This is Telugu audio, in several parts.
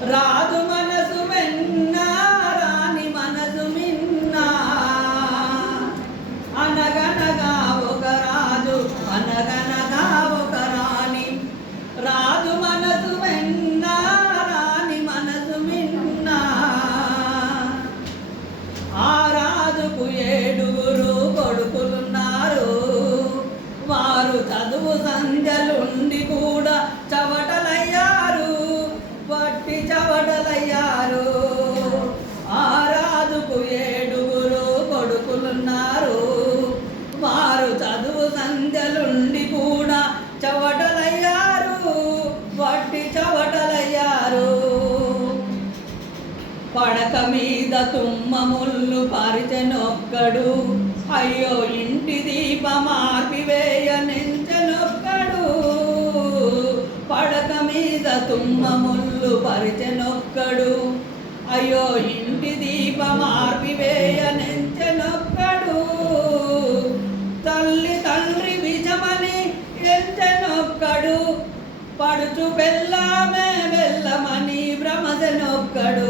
Radha పడక మీద తుమ్మముళ్ళు పరిచెనొక్కడు అయ్యో ఇంటి దీపమాపివేయ నెంచెనొక్కడు పడక మీద తుమ్మముళ్ళు పరిచెనొక్కడు అయ్యో ఇంటి దీపమాపివేయ నెంచెనొక్కడు తల్లి తండ్రి విజమని ఎంచెనొక్కడు పడుచు పెళ్ళామే వెళ్ళమని భ్రమసనొక్కడు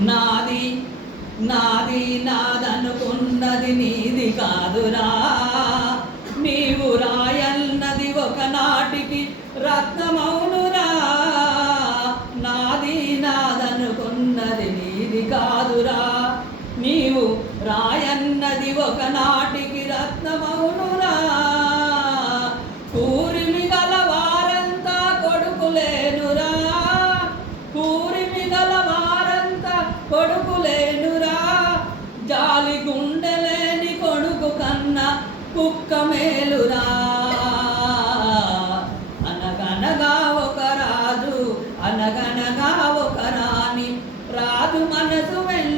నాది నాది నాదనుకున్నది నీది కాదురా. నీవు రాయన్నది ఒకనాటికి రత్నమౌనురా నాది నాదనుకున్నది నీది కాదురా. నీవు రాయన్నది ఒకనాటికి రత్నమౌనురా కొడుకు కుక్క మేలురా. అనగనగా ఒక రాజు అనగనగా ఒక రాణి. రాజు మనసు వెళ్ళి